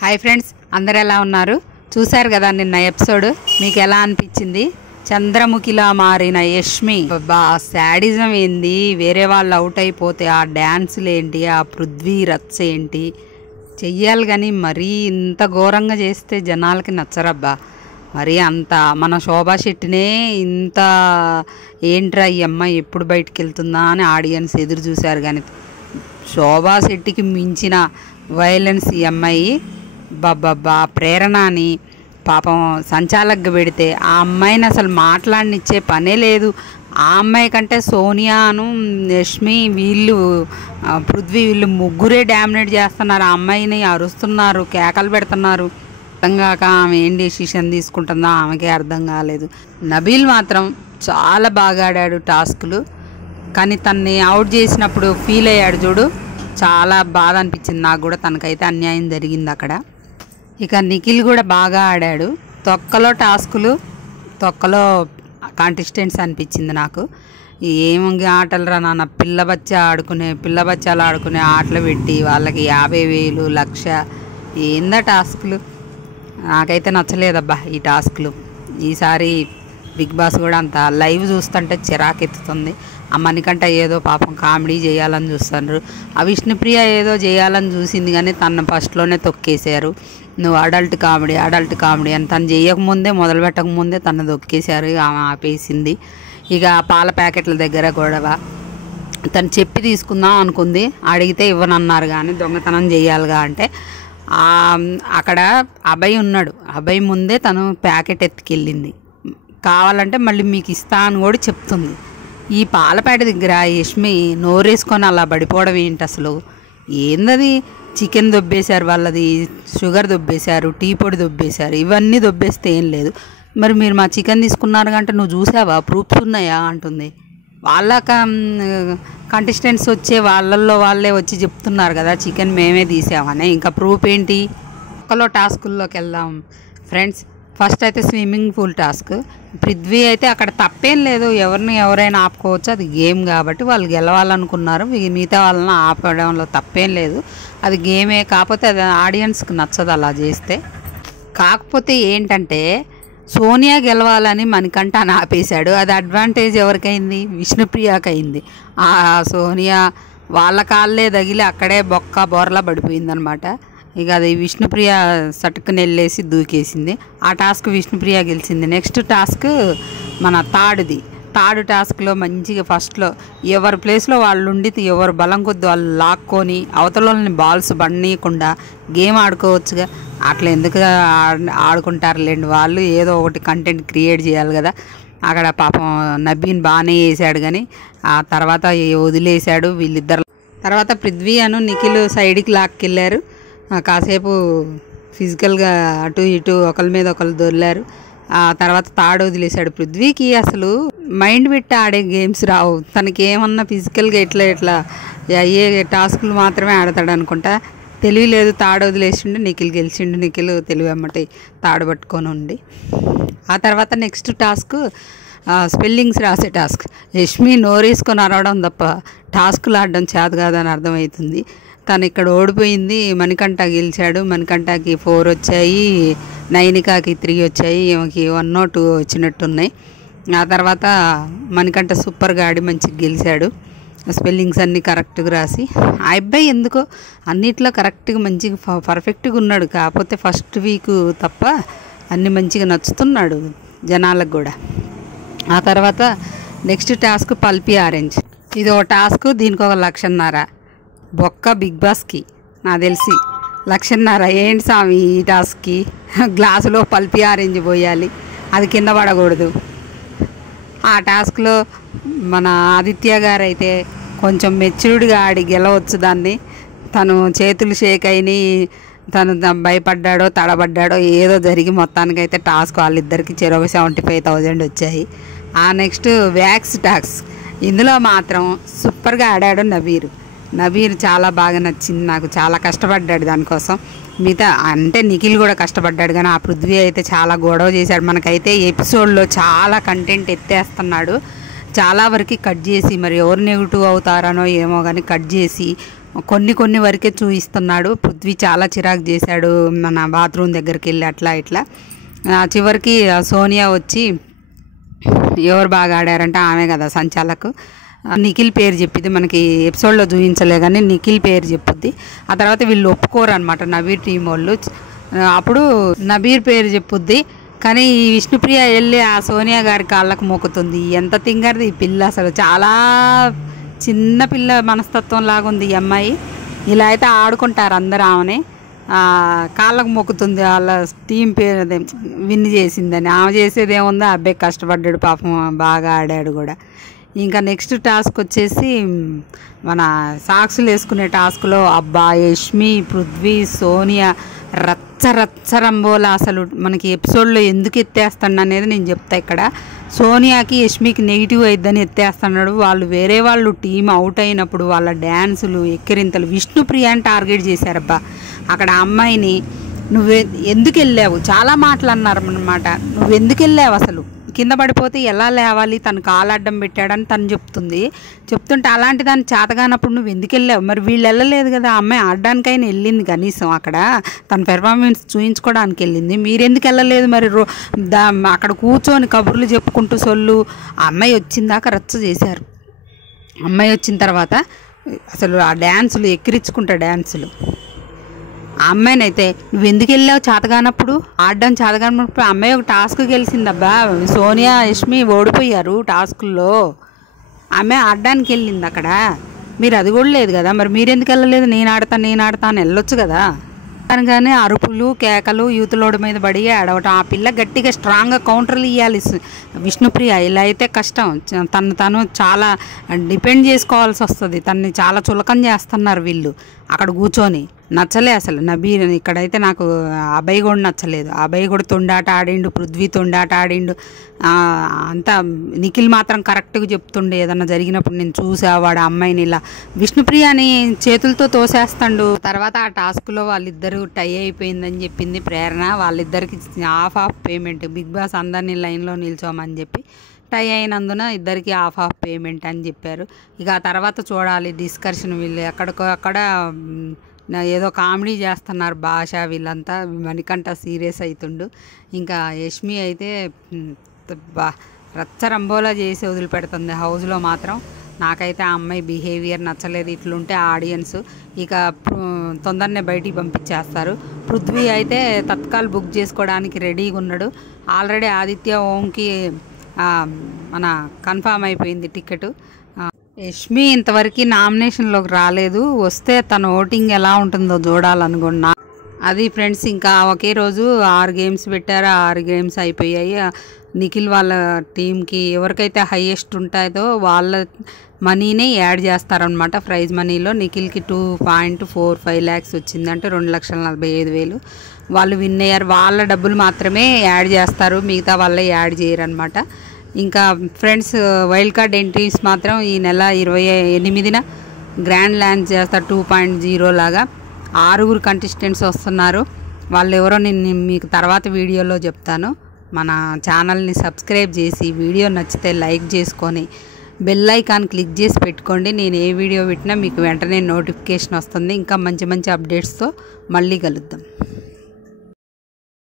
Hi friends, అందరు ఎలా ఉన్నారు? చూశారు కదా నిన్న ఎపిసోడ్. మీకు ఎలా అనిపించింది? చంద్రముఖిలా మారిన యష్మి బా శాడిజం ఏంది, వేరే వాళ్ళు అవుట్ అయిపోతే ఆ డ్యాన్సులు ఏంటి, ఆ పృథ్వీ రచ్చ ఏంటి చెయ్యాలి. కానీ మరీ ఇంత ఘోరంగా చేస్తే జనాలకి నచ్చరబ్బా. మరి అంత మన శోభా శెట్టినే ఇంత ఏంట్రా ఈ అమ్మాయి ఎప్పుడు బయటికి వెళ్తుందా అని ఆడియన్స్ ఎదురు చూశారు. కానీ శోభా శెట్టికి మించిన వైలెన్స్ ఈ అమ్మాయి. బాబా ప్రేరణ అని పాపం సంచాలకుగా పెడితే ఆ అమ్మాయిని అసలు మాట్లాడనిచ్చే పనే లేదు. ఆ అమ్మాయి కంటే సోనియాను, యష్మి, వీళ్ళు పృథ్వీ వీళ్ళు ముగ్గురే డామినేట్ చేస్తున్నారు. ఆ అమ్మాయిని అరుస్తున్నారు, కేకలు పెడుతున్నారు. అర్థం కాక ఆమె ఏం డెసిషన్ తీసుకుంటుందో ఆమెకే అర్థం కాలేదు. నబీల్ మాత్రం చాలా బాగా ఆడాడు టాస్కులు. కానీ తన్ని అవుట్ చేసినప్పుడు ఫీల్ అయ్యాడు చూడు, చాలా బాధ అనిపించింది నాకు కూడా. తనకైతే అన్యాయం జరిగింది అక్కడ. ఇక నిఖిల్ కూడా బాగా ఆడాడు. తొక్కలో టాస్కులు, తొక్కలో కాంటెస్టెంట్స్ అనిపించింది నాకు. ఏమి ఆటలు రా నాన్న, పిల్ల బచ్చాలు ఆడుకునే ఆటలు పెట్టి వాళ్ళకి 50,000 1,00,000 ఏందా టాస్కులు. నాకైతే నచ్చలేదబ్బా ఈ టాస్కులు. ఈసారి బిగ్ బాస్ కూడా అంత లైవ్ చూస్తుంటే చిరాకెత్తుతుంది. ఆ మణికంఠ ఏదో పాపం కామెడీ చేయాలని చూస్తున్నారు. ఆ విష్ణుప్రియ ఏదో చేయాలని చూసింది కానీ తను ఫస్ట్లోనే తొక్కేశారు. నువ్వు అడల్ట్ కామెడీ అని తను చేయకముందే, మొదలు పెట్టకముందే తను తొక్కేశారు. ఆమె ఆపేసింది. ఇక పాల ప్యాకెట్ల దగ్గర గొడవ. తను చెప్పి తీసుకుందాం అనుకుంది, అడిగితే ఇవ్వనన్నారు. కానీ దొంగతనం చేయాలిగా అంటే అక్కడ అభయ్ ఉన్నాడు. అభయ్ ముందే తను ప్యాకెట్ ఎత్తుకెళ్ళింది. కావాలంటే మళ్ళీ మీకు ఇస్తా అని కూడా చెప్తుంది. ఈ పాలపేట దగ్గర యష్మి నోరేసుకొని అలా పడిపోవడం ఏంటి అసలు? ఏందది? చికెన్ దొబ్బేశారు, వాళ్ళది షుగర్ దొబ్బేశారు, టీ పొడి దొబ్బేశారు. ఇవన్నీ దొబ్బేస్తే ఏం లేదు. మరి మీరు మా చికెన్ తీసుకున్నారు అంటే నువ్వు చూసావా, ప్రూఫ్స్ ఉన్నాయా అంటుంది. వాళ్ళ కంటెస్టెంట్స్ వాళ్ళల్లో వాళ్ళే వచ్చి చెప్తున్నారు కదా చికెన్ మేమే తీసామని. ఇంకా ప్రూఫ్ ఏంటి? ఒక్కలో టాస్కుల్లోకి వెళ్దాం ఫ్రెండ్స్. ఫస్ట్ అయితే స్విమ్మింగ్ పూల్ టాస్క్. పృథ్వీ అయితే అక్కడ తప్పేం లేదు, ఎవరైనా ఆపుకోవచ్చు, అది గేమ్ కాబట్టి వాళ్ళు గెలవాలనుకున్నారు. మిగతా వాళ్ళని ఆపడంలో తప్పేం లేదు, అది గేమే. కాకపోతే అది ఆడియన్స్కి నచ్చదు అలా చేస్తే. కాకపోతే ఏంటంటే సోనియా గెలవాలని మణికంఠ అని ఆపేశాడు. అది అడ్వాంటేజ్ ఎవరికైంది? విష్ణుప్రియకి అయింది. ఆ సోనియా వాళ్ళ కాళ్ళే తగిలి అక్కడే బొర్లా పడిపోయిందనమాట. ఇక అది విష్ణుప్రియ సటుకుని వెళ్ళేసి దూకేసింది. ఆ టాస్క్ విష్ణుప్రియ గెలిచింది. నెక్స్ట్ టాస్క్ మన తాడు టాస్క్లో మంచిగా ఫస్ట్లో ఎవరి ప్లేస్లో వాళ్ళు ఉండి ఎవరు బలం కొద్ది వాళ్ళు లాక్కొని అవతలని బాల్స్ బండనీయకుండా గేమ్ ఆడుకోవచ్చుగా. అట్లా ఎందుకు ఆడుకుంటారులేండి వాళ్ళు, ఏదో ఒకటి కంటెంట్ క్రియేట్ చేయాలి కదా. అక్కడ పాపం నబీన్ బాగానే వేసాడు కానీ ఆ తర్వాత వదిలేశాడు వీళ్ళిద్దరు. తర్వాత పృథ్వీ అను నిఖిల్ సైడ్కి లాక్కెళ్ళారు. కాసేపు ఫిజికల్గా అటు ఇటు ఒకరి మీద ఒకరు దొర్లారు. ఆ తర్వాత తాడు వదిలేశాడు. పృథ్వీకి అసలు మైండ్ పెట్టి ఆడే గేమ్స్ రావు. తనకి ఏమన్నా ఫిజికల్గా ఇట్లా అయ్యే టాస్కులు మాత్రమే ఆడతాడు అనుకుంటా. తెలియలేదు, తాడు వదిలేసిండు. నిఖిల్ గెలిచిండు. నిఖిల్ తెలివి అమ్మటి తాడు పట్టుకొని ఉండి. ఆ తర్వాత నెక్స్ట్ టాస్క్ స్పెల్లింగ్స్ రాసే టాస్క్. యష్మి నోరేసుకొని అరవడం తప్ప టాస్కులు ఆడడం చేత కాదని అర్థమవుతుంది. తను ఇక్కడ ఓడిపోయింది. మణికంఠ గెలిచాడు. మణికంఠకి 4 వచ్చాయి, నైనికాకి 3 వచ్చాయి, ఈమెకి 1 or 2 వచ్చినట్టున్నాయి. ఆ తర్వాత మణికంఠ సూపర్గా ఆడి మంచిగా గెలిచాడు. స్పెల్లింగ్స్ అన్నీ కరెక్ట్గా రాసి. ఆ అబ్బాయి ఎందుకో అన్నిట్లో కరెక్ట్గా మంచిగా పర్ఫెక్ట్గా ఉన్నాడు. కాకపోతే ఫస్ట్ వీక్ తప్ప అన్నీ మంచిగా నచ్చుతున్నాడు జనాలకు కూడా. ఆ తర్వాత నెక్స్ట్ టాస్క్ పల్పీ ఆరెంజ్. ఇది ఒక టాస్క్, దీనికి 1,50,000 బొక్క బిగ్ బాస్కి నాకు తెలిసి 1,50,000. ఏంటి స్వామి ఈ టాస్క్కి? గ్లాసులో పల్పీ ఆరెంజ్ పోయాలి, అది కింద పడకూడదు. ఆ టాస్క్లో మన ఆదిత్య గారు అయితే కొంచెం మెచ్యూర్డ్గా ఆడి గెలవచ్చు దాన్ని. తను చేతులు షేక్ అయినాయి, తను భయపడ్డాడో తడబడ్డాడో ఏదో జరిగి మొత్తానికైతే టాస్క్ వాళ్ళిద్దరికి చెరొక 75,000 వచ్చాయి. ఆ నెక్స్ట్ వ్యాక్స్ టాస్క్. ఇందులో మాత్రం సూపర్గా ఆడాడు నబీర్ చాలా బాగా నచ్చింది నాకు. చాలా కష్టపడ్డాడు దానికోసం. మిగతా అంటే నిఖిల్ కూడా కష్టపడ్డాడు కానీ ఆ పృథ్వీ అయితే చాలా గొడవ చేశాడు. మనకైతే ఎపిసోడ్లో చాలా కంటెంట్ ఎత్తేస్తున్నాడు. చాలా వరకు కట్ చేసి, మరి ఎవరు నెగిటివ్ అవుతారనో ఏమో కానీ కట్ చేసి కొన్ని కొన్ని వరకే చూపిస్తున్నాడు. పృథ్వీ చాలా చిరాకు చేశాడు మన బాత్రూమ్ దగ్గరికి వెళ్ళి అట్లా ఇట్లా. చివరికి సోనియా వచ్చి ఎవరు బాగా ఆడారంటే ఆమె కదా సంచాలకు, నిఖిల్ పేరు చెప్పింది. మనకి ఎపిసోడ్లో చూపించలే కానీ నిఖిల్ పేరు చెప్పుద్ది. ఆ తర్వాత వీళ్ళు ఒప్పుకోరు అనమాట నబీర్ టీం వాళ్ళు. అప్పుడు నబీర్ పేరు చెప్పుద్ది. కానీ ఈ విష్ణుప్రియ వెళ్ళి ఆ సోనియా గారి కాళ్ళకు మొక్కుతుంది. ఎంత తింగరది ఈ పిల్ల, అసలు చాలా చిన్న పిల్ల మనస్తత్వం లాగా ఉంది ఈ అమ్మాయి. ఇలా అయితే ఆడుకుంటారు అందరు. ఆమెని కాళ్ళకు మొక్కుతుంది వాళ్ళ టీం పేరు అదే విన్ చేసిందని. ఆమె చేసేది ఏముందో, అబ్బాయి కష్టపడ్డాడు పాపం, బాగా ఆడాడు కూడా. ఇంకా నెక్స్ట్ టాస్క్ వచ్చేసి మన సాక్సులు వేసుకునే టాస్క్లో అబ్బా యష్మి, పృథ్వీ, సోనియా రచ్చరంబోలా. అసలు మనకి ఎపిసోడ్లో ఎందుకు ఎత్తేస్తాడు అనేది నేను చెప్తా. ఇక్కడ సోనియాకి యష్మికి నెగిటివ్ అయిద్దని ఎత్తేస్తున్నాడు. వాళ్ళు వేరే వాళ్ళు టీం అవుట్ అయినప్పుడు వాళ్ళ డ్యాన్సులు ఎక్కిరింతలు విష్ణుప్రియని టార్గెట్ చేశారబ్బా. అక్కడ అమ్మాయిని ఎందుకు వెళ్ళావు, చాలా మాటలు అన్నారు అనమాట. నువ్వు ఎందుకు వెళ్ళావు, అసలు కింద పడిపోతే ఎలా లేవాలి, తను కాలు అడ్డం పెట్టాడని తను చెప్తుంటే అలాంటి దాన్ని చేతగానప్పుడు నువ్వు ఎందుకు వెళ్ళావు? మరి వీళ్ళు వెళ్ళలేదు కదా, ఆ అమ్మాయి ఆడడానికైనా వెళ్ళింది కనీసం, అక్కడ తన పెర్ఫార్మెన్స్ చూయించుకోవడానికి వెళ్ళింది. మీరెందుకు వెళ్ళలేదు మరి? అక్కడ కూర్చొని కబుర్లు చెప్పుకుంటూ సొల్లు. ఆ అమ్మాయి వచ్చిన దాకా రచ్చ చేశారు. అమ్మాయి వచ్చిన తర్వాత అసలు ఆ డ్యాన్సులు ఎక్కిరించుకుంటా డ్యాన్సులు. ఆ అమ్మాయిని అయితే నువ్వు ఎందుకు వెళ్ళావు చేతగానప్పుడు, ఆడడం చేతగానప్పుడు? అమ్మాయి ఒక టాస్క్ గెలిచిందబ్బా. సోనియా యష్మి ఓడిపోయారు టాస్కుల్లో, ఆమె ఆడడానికి వెళ్ళింది అక్కడ. మీరు అది కూడా లేదు కదా, మరి మీరు ఎందుకు వెళ్ళలేదు? నేను ఆడతా అని వెళ్ళొచ్చు కదా. కానీ అరుపులు కేకలు యూతులోడి మీద పడి ఆడవటం. ఆ పిల్ల గట్టిగా స్ట్రాంగ్గా కౌంటర్లు ఇవ్వాలి విష్ణుప్రియ. ఇలా అయితే కష్టం. తను చాలా డిపెండ్ చేసుకోవాల్సి వస్తుంది. తనని చాలా చులకం చేస్తున్నారు వీళ్ళు అక్కడ కూర్చొని. నచ్చలే అసలు నబీర్. ఇక్కడైతే నాకు అభయ్ కూడా నచ్చలేదు. అభయ్ కూడా తొండాట ఆడిండు, పృథ్వీ తొండాట ఆడిండు. అంతా నిఖిల్ మాత్రం కరెక్ట్గా చెప్తుండే ఏదన్నా జరిగినప్పుడు. నేను చూసా వాడు అమ్మాయిని ఇలా విష్ణుప్రియని చేతులతో తోసేస్తాడు. తర్వాత ఆ టాస్క్లో వాళ్ళిద్దరూ టై అయిపోయిందని చెప్పింది ప్రేరణ. వాళ్ళిద్దరికి హాఫ్ పేమెంట్, బిగ్ బాస్ అందరినీ లైన్లో నిల్చోమని చెప్పి టై అయినందున ఇద్దరికి హాఫ్ పేమెంట్ అని చెప్పారు. ఇక ఆ తర్వాత చూడాలి డిస్కషన్. వీళ్ళు అక్కడ ఏదో కామెడీ చేస్తున్నారు భాష, వీళ్ళంతా. మణికంఠ సీరియస్ అవుతుండు. ఇంకా యష్మి అయితే రచ్చరంబోలా చేసి వదిలిపెడుతుంది హౌస్లో మాత్రం. నాకైతే ఆ అమ్మాయి బిహేవియర్ నచ్చలేదు. ఇట్లుంటే ఆడియన్స్ ఇక తొందరనే బయటికి పంపించేస్తారు. పృథ్వీ అయితే తత్కాల్ బుక్ చేసుకోవడానికి రెడీగా ఉన్నాడు. ఆల్రెడీ ఆదిత్య ఓంకి మన కన్ఫామ్ అయిపోయింది టికెట్. యష్మి ఇంతవరకు నామినేషన్లోకి రాలేదు. వస్తే తన ఓటింగ్ ఎలా ఉంటుందో చూడాలనుకున్నా. అది ఫ్రెండ్స్, ఇంకా ఒకే రోజు 6 గేమ్స్ పెట్టారు. 6 గేమ్స్ అయిపోయాయి. నిఖిల్ వాళ్ళ టీంకి ఎవరికైతే హైయెస్ట్ ఉంటుందో వాళ్ళ మనీనే యాడ్ చేస్తారనమాట. ప్రైజ్ మనీలో నిఖిల్కి 2.45 lakhs వచ్చింది, అంటే 2,45,000. వాళ్ళు విన్ అయ్యారు. వాళ్ళ డబ్బులు మాత్రమే యాడ్ చేస్తారు, మిగతా వాళ్ళే యాడ్ చేయరు అనమాట. ఇంకా ఫ్రెండ్స్, వైల్డ్ కార్డ్ ఎంట్రీస్ మాత్రం ఈ నెల 28న గ్రాండ్ లాంచ్ చేస్తారు 2.0 లాగా. 6 కంటెస్టెంట్స్ వస్తున్నారు. వాళ్ళు ఎవరో నేను మీకు తర్వాత వీడియోలో చెప్తాను. మన ఛానల్ని సబ్స్క్రైబ్ చేసి వీడియో నచ్చితే లైక్ చేసుకొని బెల్ ఐకాన్ క్లిక్ చేసి పెట్టుకోండి. నేను ఏ వీడియో పెట్టినా మీకు వెంటనే నోటిఫికేషన్ వస్తుంది. ఇంకా మంచి మంచి అప్డేట్స్తో మళ్ళీ కలుద్దాం.